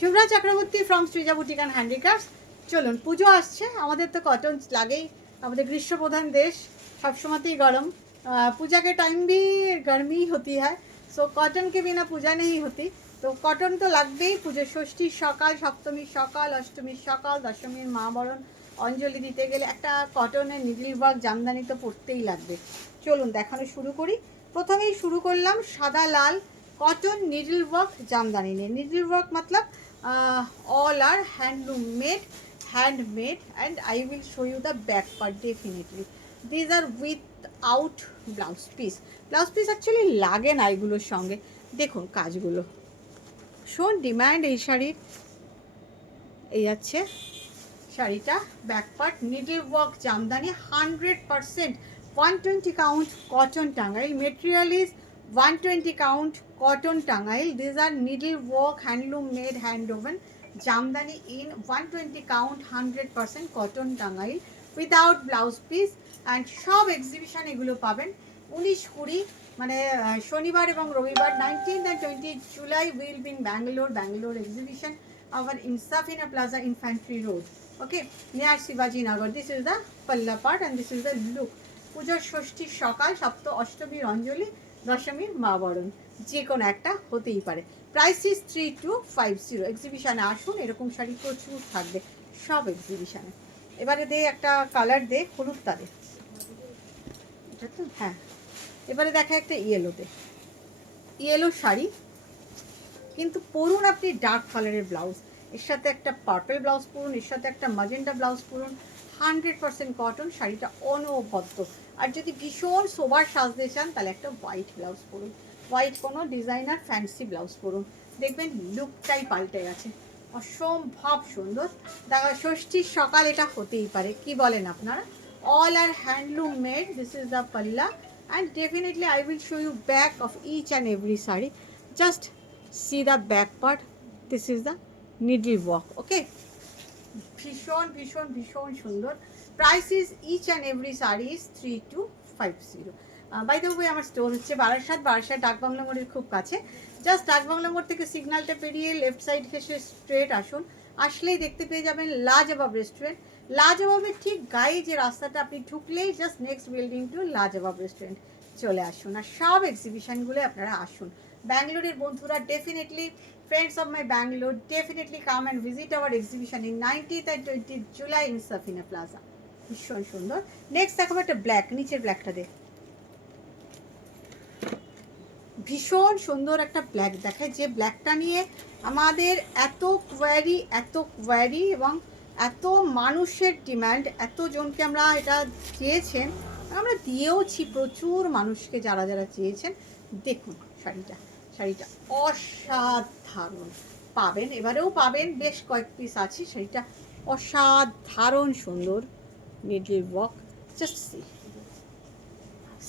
Shubhra Chakraborty from Srija boutique and handicrafts. চলুন, পুজো আসছে, আমাদের তো কটন লাগেই, আমাদের গ্রীষ্মপ্রধান দেশ, সবসময়তেই গরম। पूजा के टाइम भी गर्मी होती है, सो कॉटन के बिना पूजा नहीं होती। तो कॉटन तो লাগবেই। পুজো ষষ্ঠীর সকাল, সপ্তমীর সকাল, অষ্টমীর সকাল, দশমীর মা বরণ অঞ্জলি দিতে গেলে একটা কটনের নিডল ওয়ার্ক জামদানি তো পরতেই লাগবে। চলুন দেখানো শুরু করি। প্রথমেই শুরু করলাম সাদা লাল कॉटन नीडल वर्क जामदानी ने। नीडल वर्क मतलब all are handloom made, handmade, and I will show you the back part definitely. These are without blouse piece. Blouse piece actually লাগে না এগুলোর সঙ্গে। দেখুন কাজগুলো, শোন ডিমান্ড এই শাড়ির। এই আছে শাড়িটা, back part needle work Jamdani 100% 120 count cotton Tangail. Material is 120 count cotton tangail. These are needle work, handloom made, hand woven jamdani in 120 count 100% cotton tangail without blouse piece. And সব এক্সিবিশন এগুলো পাবেন 19-20 মানে শনিবার এবং রবিবার 19th and 20th July will be in Bangalore exhibition our Insafina Plaza Infantry Road, okay, near Shivaji Nagar. This is the palla part and this is the look. পুজোর ষষ্ঠীর সকাল, সপ্ত অষ্টমীর অঞ্জলি, দশমীর মা বরণ, যে কোনো একটা হতেই পারে। Price is 3250। এক্সিবিশানে আসুন, এরকম শাড়ি প্রচুর থাকবে সব এক্সিবিশানে। এবারে দে একটা কালার দে, হলুদটা দে, এটা তো হ্যাঁ। এবারে দেখা একটা ইয়েলোতে, ইয়েলো শাড়ি কিন্তু পরুন আপনি ডার্ক কালারের ব্লাউজ, এর সাথে একটা পার্পল ব্লাউজ পরুন, এর সাথে একটা ম্যাজেন্টা ব্লাউজ পরুন। 100% কটন, শাড়িটা অনবদ্য। আর যদি ভীষণ সোবার সাজতে চান তাহলে একটা হোয়াইট ব্লাউজ পরুন, হোয়াইট কোনো ডিজাইনার ফ্যান্সি ব্লাউজ পরুন, দেখবেন লুকটাই পাল্টে গেছে, অসম্ভব সুন্দর। দেখা ষষ্ঠীর সকাল এটা হতেই পারে, কি বলেন আপনারা? All are handloom made. This is the পাল্লা and definitely I will show you back of each and every sari. Just see the back part. This is the needle work, okay, ভীষণ ভীষণ ভীষণ সুন্দর। Price is each and every sari is 3250। By the way আমার store হচ্ছে বারাসাত ডাকবাংলা মোড়ের খুব কাছে। Just ডাকবাংলা মোড় থেকে সিগন্যালটা পেরিয়ে লেফট সাইড ঘেসে স্ট্রেট আসুন, আসলেই দেখতে পেয়ে যাবেন লাজবাব রেস্টুরেন্ট। লাজবাবের ঠিক গায়ে যে রাস্তাটা, আপনি ঢুকলেই just next building to Lajawab restaurant চলে আসুন। আর সব এক্সিবিশনগুলো আপনারা আসুন। ব্যাঙ্গালোরের বন্ধুরা definitely, friends of my Bangalore, definitely come and visit our exhibition in 19th and 20th July in Safina Plaza. ভীষণ সুন্দর। নেক্সট দেখাবো একটা ব্ল্যাক, নিচের ব্ল্যাকটা দে, ভীষণ সুন্দর একটা ব্ল্যাক দেখায়, যে ব্ল্যাকটা নিয়ে আমাদের এত কোয়ারি এবং এত মানুষের ডিমান্ড, এতজনকে আমরা এটা চেয়েছেন, আমরা দিয়েওছি প্রচুর মানুষকে, যারা যারা চেয়েছেন। দেখুন শাড়িটা, শাড়িটা অসাধারণ পাবেন, এবারেও পাবেন, বেশ কয়েক পিস আছে। শাড়িটা অসাধারণ সুন্দর, needle work, just see.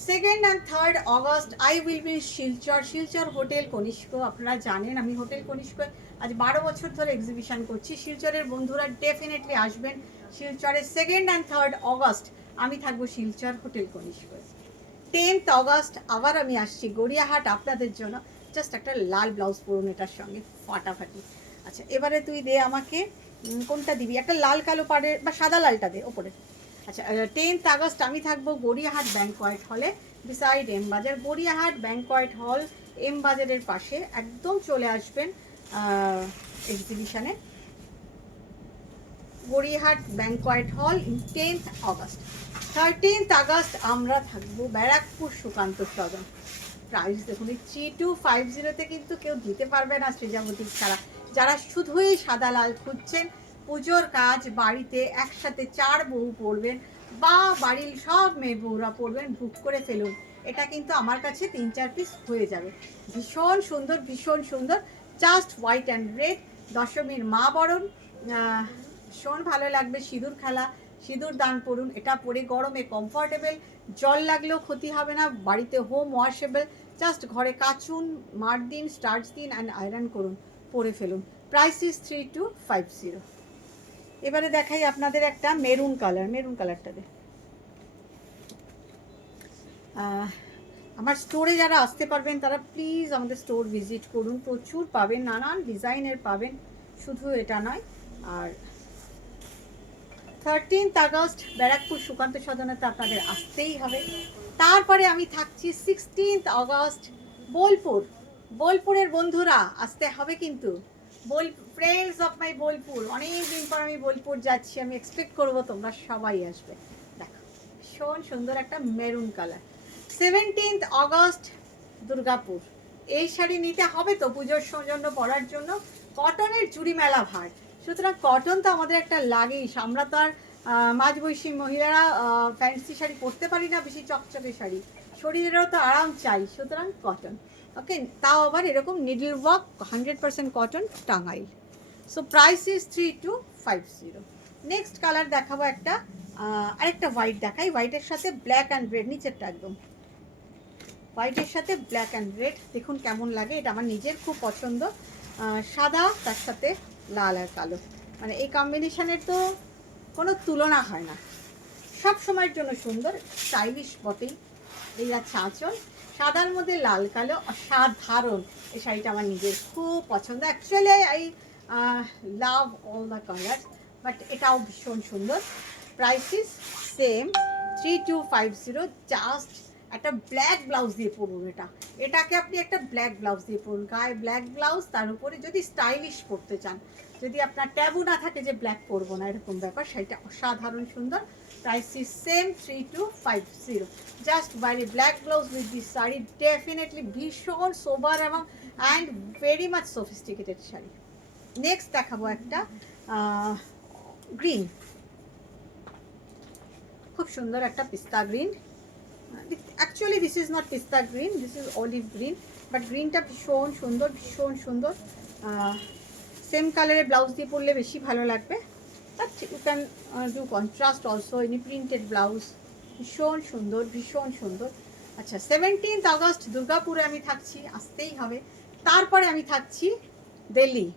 2nd and 3rd August I will be Silchar hotel Kanishka. আপনারা জানেন আমি হোটেল কনিষ্ক আজ 12 বছর ধরে এক্সিবিশন করছি। শিলচরের বন্ধুরা ডেফিনেটলি আসবেন। শিলচরের 2nd and 3rd August আমি থাকবো Silchar hotel Kanishka. 10th August আবার আমি আসছি গড়িয়াহাট আপনাদের জন্য। জাস্ট একটা লাল ব্লাউজ পরুন এটার সঙ্গে, ফাটাফাটি। আচ্ছা এবারে তুই দে আমাকে, কোনটা দিবি? একটা লাল কালো পাড়ের বা সাদা লালটা দে ওপরে। আচ্ছা 10th August আমি থাকবো গড়িয়াহাট ব্যাংকোয়েট হলে, বিসাইড এম বাজার। গড়িয়াহাট ব্যাংকোয়েট হল এম বাজারের পাশে, একদম চলে আসবেন এক্সিবিশনে। Gariahat banquet hall 10th August। 13th August আমরা থাকবো ব্যারাকপুর সুকান্ত সদন। প্রাইস দেখুন, এই 3250-তে কিন্তু কেউ দিতে পারবে না সৃজা বুটিক ছাড়া। যারা শুধুই সাদা লাল খুঁজছেন, পুজোর কাজ বাড়িতে একসাথে 4 বউ পরবেন বা বাড়ির সব মেয়ে বউরা পরবেন, বুক করে ফেলুন। এটা কিন্তু আমার কাছে 3-4 পিস হয়ে যাবে। ভীষণ সুন্দর, ভীষণ সুন্দর, জাস্ট হোয়াইট অ্যান্ড রেড। দশমীর মা বরণ, ভীষণ ভালো লাগবে। সিঁদুর খেলা, সিঁদুর দান পরুন, এটা পরে গরমে কমফর্টেবল, জল লাগলেও ক্ষতি হবে না, বাড়িতে হোম ওয়াশেবল। জাস্ট ঘরে কাচুন, মার দিন, স্টার্চ দিন অ্যান্ড আয়রন করুন, পরে ফেলুন। Price is 3250। এবারে দেখাই আপনাদের একটা মেরুন কালার, মেরুন কালারটা দে। আমার স্টোরে যারা আসতে পারবেন তারা প্লিজ আমাদের স্টোর ভিজিট করুন, প্রচুর পাবেন, নানান ডিজাইনের পাবেন, শুধু এটা নয়, আর 13th আগস্ট ব্যারাকপুর সুকান্ত সদনেতে আপনাদের আসতেই হবে। তারপরে আমি থাকছি 16th আগস্ট বোলপুর। বোলপুরের বন্ধুরা আসতে হবে কিন্তু, ফ্রেন্ডস অফ মাই বোলপুর, অনেক দিন পর আমি বোলপুর যাচ্ছি, আমি এক্সপেক্ট করবো তোমরা সবাই আসবে। দেখো ভীষণ সুন্দর একটা maroon colour. 17th August Durgapur. এই শাড়ি নিতে হবে তো পুজোর জন্য পরার জন্য, কটনের চুড়ি মেলা ভার। সুতরাং কটন তো আমাদের একটা লাগেই, আমরা তো আর মাঝবয়সী মহিলারা ফ্যান্সি শাড়ি পরতে পারি না, বেশি চকচকে শাড়ি, শরীরেরও তো আরাম চাই, সুতরাং কটন। ওকে, তাও আবার এরকম needle work 100% cotton Tangail. So price is 3250। Next colour দেখাবো একটা, আরেকটা হোয়াইট দেখাই, হোয়াইটের সাথে ব্ল্যাক অ্যান্ড রেড, নিচেরটা একদম হোয়াইটের সাথে ব্ল্যাক অ্যান্ড রেড, দেখুন কেমন লাগে, এটা আমার নিজের খুব পছন্দ। সাদা তার সাথে লাল আর কালো, মানে এই কম্বিনেশনের তো কোনো তুলনা হয় না, সব সময়ের জন্য সুন্দর, স্টাইলিশ বটেই। এই আছে আঁচল, সাদার মধ্যে লাল কালো, অসাধারণ। এই শাড়িটা আমার নিজের খুব পছন্দ, actually I love all the colours, but এটাও ভীষণ সুন্দর। Price is same 3250। জাস্ট একটা ব্ল্যাক ব্লাউজ দিয়ে পরুন, এটাকে আপনি একটা ব্ল্যাক ব্লাউজ দিয়ে পরুন, গায়ে ব্ল্যাক ব্লাউজ, তার উপরে যদি স্টাইলিশ করতে চান, যদি আপনার ট্যাবু না থাকে যে ব্ল্যাক পরবো না এরকম ব্যাপার, সেটা অসাধারণ সুন্দর। Price is same 3250। জাস্ট বাইরে black blouse with this sari, definitely ভীষণ সোবার এবং and very much sophisticated sari. Next দেখাবো একটা গ্রিন, খুব সুন্দর একটা pista green. Actually this is not pista green, this is olive green, but গ্রিনটা ভীষণ সুন্দর, ভীষণ সুন্দর। সেম কালারের ব্লাউজ দিয়ে পরলে বেশি ভালো লাগবে, but you can do contrast also, any printed blouse, ভীষণ সুন্দর, ভীষণ সুন্দর। আচ্ছা, 17th আগস্ট দুর্গাপুরে আমি থাকছি, আসতেই হবে। তারপরে আমি থাকছি Delhi,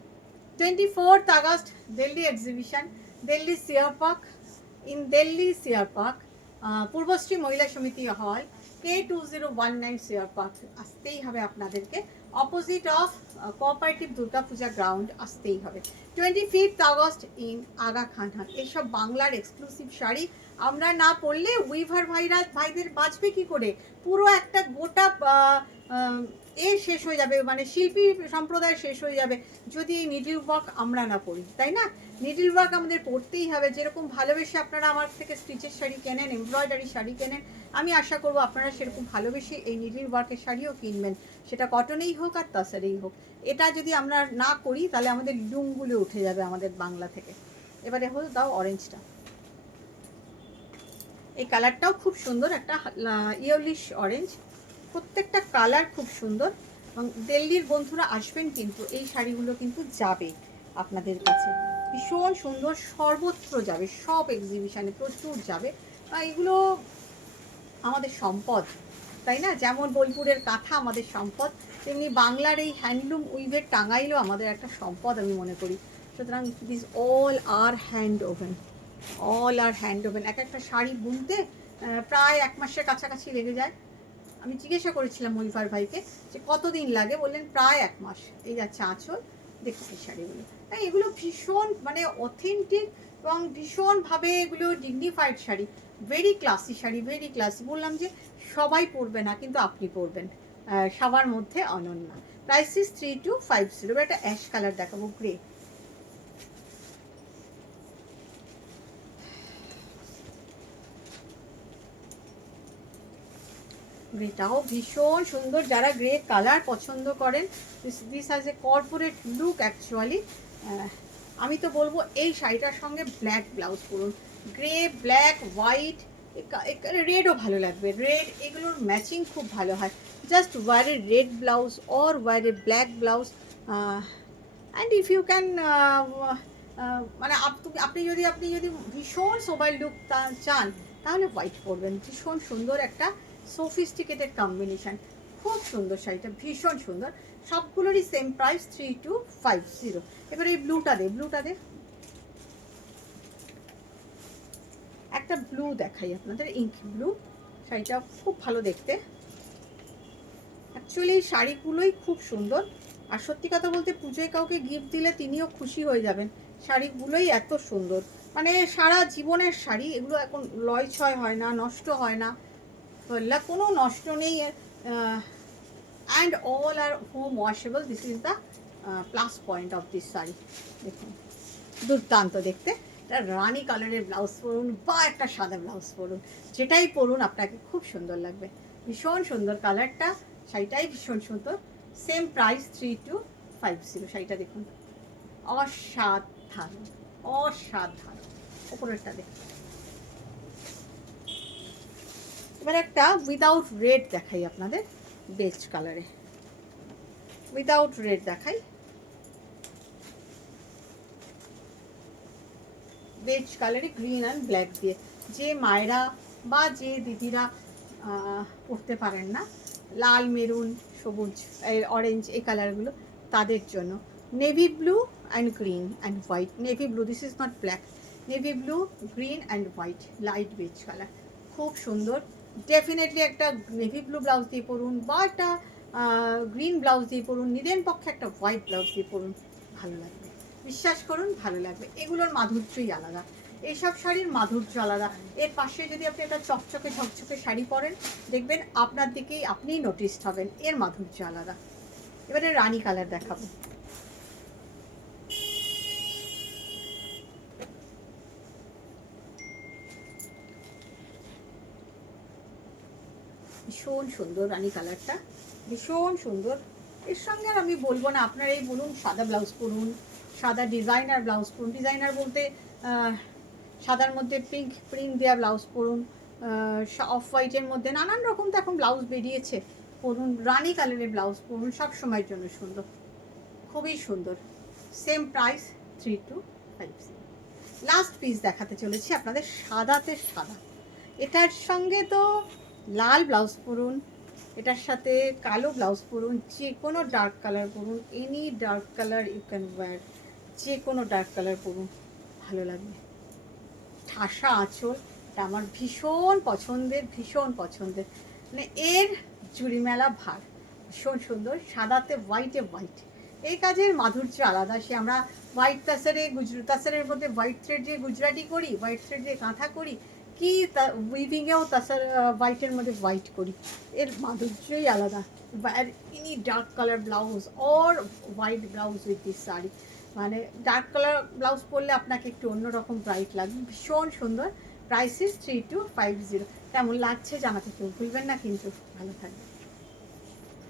24th August Delhi exhibition, Delhi C R park, in Delhi C R park, Purbashree Mahila Samiti hall, K2019 C R park, আসতেই হবে আপনাদেরকে, opposite of cooperative Durga Puja ground, আসতেই হবে। 25th August in Aga Khan হাট। এইসব বাংলার এক্সক্লুসিভ শাড়ি আমরা না পরলে উইভার ভাইদের বাঁচবে কি করে, পুরো একটা গোটা শেষ হয়ে যাবে, মানে শিল্পী সম্প্রদায় শেষ হয়ে যাবে যদি এই নিডল ওয়ার্ক আমরা না পরি, তাই না? নিডল ওয়ার্ক আমাদের পরতেই হবে। যেরকম ভালোবেসে আপনারা আমার থেকে স্টিচের শাড়ি কেনেন, এমব্রয়ডারি শাড়ি কেনেন, আমি আশা করবো আপনারা সেরকম ভালোবেসে এই নিডল ওয়ার্কের শাড়িও কিনবেন, সেটা কটনেই হোক আর তাসারেই হোক। এটা যদি আমরা না করি তাহলে আমাদের লুমগুলো উঠে যাবে আমাদের বাংলা থেকে। এবারে হল দাও অরেঞ্জটা, এই কালারটাও খুব সুন্দর, একটা ইয়েলিশ অরেঞ্জ, প্রত্যেকটা কালার খুব সুন্দর। এবং দিল্লির বন্ধুরা আসবেন কিন্তু, এই শাড়িগুলো কিন্তু যাবে আপনাদের কাছে, ভীষণ সুন্দর, সর্বত্র যাবে, সব এক্সিবিশনে প্রচুর যাবে। এগুলো আমাদের সম্পদ, তাই না? যেমন বোলপুরের কাঁথা আমাদের সম্পদ, তেমনি বাংলার এই হ্যান্ডলুম উইভের টাঙ্গাইলও আমাদের একটা সম্পদ আমি মনে করি। সুতরাং this all are hand woven, all are hand woven. এক একটা শাড়ি বুনতে প্রায় 1 মাসের কাছাকাছি লেগে যায়। আমি জিজ্ঞাসা করেছিলাম মহিফার ভাইকে যে কতদিন লাগে, বললেন প্রায় 1 মাস। এই যাচ্ছে আঁচল, দেখুন এই শাড়িগুলো, এগুলো ভীষণ মানে অথেন্টিক এবং ভীষণভাবে এগুলো dignified sari, very classy sari, very classy. বললাম যে সবাই পরবে না, কিন্তু আপনি পরবেন, সবার মধ্যে অনন্য। Price is 3250। একটা অ্যাশ কালার দেখাবো, গ্রে, গ্রেটাও ভীষণ সুন্দর। যারা গ্রে কালার পছন্দ করেন, this has a corporate look actually. আমি তো বলবো এই শাড়িটার সঙ্গে ব্ল্যাক ব্লাউজ পরুন, গ্রে, ব্ল্যাক, হোয়াইট, রেডও ভালো লাগবে, রেড, এগুলোর ম্যাচিং খুব ভালো হয়। Just wear a red blouse or wear a black blouse, and if you can মানে আপনি যদি ভীষণ সোবার লুক চান তাহলে হোয়াইট পরবেন, ভীষণ সুন্দর একটা সফিস্টিকেটেড কম্বিনেশন, খুব সুন্দর শাড়িটা, ভীষণ সুন্দর। সবগুলোরই সেম প্রাইস 3250। এবার এই ব্লুটা দে, একটা ব্লু দেখাই আপনাদের, ইঙ্ক ব্লু, শাড়িটা খুব ভালো দেখতে। অ্যাকচুয়ালি শাড়িগুলোই খুব সুন্দর, আর সত্যি কথা বলতে পুজোয় কাউকে গিফট দিলে তিনিও খুশি হয়ে যাবেন। শাড়িগুলোই এত সুন্দর, মানে সারা জীবনের শাড়ি এগুলো, এখন লয় ছয় হয় না, নষ্ট হয় না, বললা কোনো নষ্ট নেই। And all are home washable, this is the plus point of this sari. দেখুন দুর্দান্ত দেখতে। একটা রানি কালারের ব্লাউজ পরুন বা একটা সাদা ব্লাউজ পরুন, যেটাই পরুন আপনাকে খুব সুন্দর লাগবে। ভীষণ সুন্দর কালারটা, শাড়িটাই ভীষণ সুন্দর। Same price 3250। শাড়িটা দেখুন অসাধারণ, অসাধারণ। ওপরেরটা দেখুন। এবার একটা উইদাউট রেড দেখাই আপনাদের, বেজ কালারে। উইদাউট রেড দেখাই, বেজ কালারে গ্রিন অ্যান্ড ব্ল্যাক দিয়ে। যে মায়েরা বা যে দিদিরা পরতে পারেন না লাল, মেরুন, সবুজ, অরেঞ্জ এই কালারগুলো, তাদের জন্য navy blue and green and white. Navy blue, this is not black, navy blue, green and white, light beige colour, খুব সুন্দর। ডেফিনেটলি একটা নেভি ব্লু ব্লাউজ দিয়ে পরুন বা একটা গ্রিন ব্লাউজ দিয়ে পরুন, নিদেন পক্ষে একটা হোয়াইট ব্লাউজ দিয়ে পরুন, ভালো লাগবে, বিশ্বাস করুন ভালো লাগবে। এগুলোর মাধুর্যই আলাদা, এইসব শাড়ির মাধুর্য আলাদা। এর পাশে যদি আপনি একটা চকচকে ঝকঝকে শাড়ি পরেন, দেখবেন আপনার দিকেই আপনিই নোটিসড হবেন, এর মাধুর্য আলাদা। এবারে রানী কালার দেখাবো। ভীষণ সুন্দর রানী কালারটা, ভীষণ সুন্দর। এর সঙ্গে আর আমি বলবো না, আপনারাই বলুন সাদা ব্লাউজ পরুন, সাদা ডিজাইনার ব্লাউজ পরুন। ডিজাইনার বলতে সাদার মধ্যে পিঙ্ক প্রিন্ট দেওয়া ব্লাউজ পরুন, অফ হোয়াইটের মধ্যে নানান রকম তো এখন ব্লাউজ বেরিয়েছে, পরুন। রানী কালারের ব্লাউজ পরুন, সব সময়ের জন্য সুন্দর, খুবই সুন্দর। Same price 3250। লাস্ট পিস দেখাতে চলেছি আপনাদের, সাদাতে সাদা। এটার সঙ্গে তো লাল ব্লাউজ পরুন, এটার সাথে কালো ব্লাউজ পরুন, যে কোনো ডার্ক কালার পরুন, any dark colour you can wear, যে কোনো ডার্ক কালার পরুন, ভালো লাগবে। ঠাসা আঁচল, এটা আমার ভীষণ পছন্দের, ভীষণ পছন্দের। মানে এর জুড়ি মেলা ভার, ভীষণ সুন্দর। সাদাতে হোয়াইটে হোয়াইট, এই কাজের মাধুর্য আলাদা। সে আমরা হোয়াইট তাসারে, তাসারের মধ্যে হোয়াইট থ্রেড দিয়ে গুজরাটি করি, হোয়াইট থ্রেড দিয়ে কাঁথা করি, কি উইভিংয়েও তাসার হোয়াইটের মধ্যে হোয়াইট করি, এর মাধুর্যই আলাদা। আর any dark colour blouse or white blouse with this sari, মানে ডার্ক কালার ব্লাউজ পরলে আপনাকে একটু অন্যরকম ব্রাইট লাগবে, ভীষণ সুন্দর। Price is 3250। কেমন লাগছে জানাতে কেউ ভুলবেন না কিন্তু, ভালো থাকবে।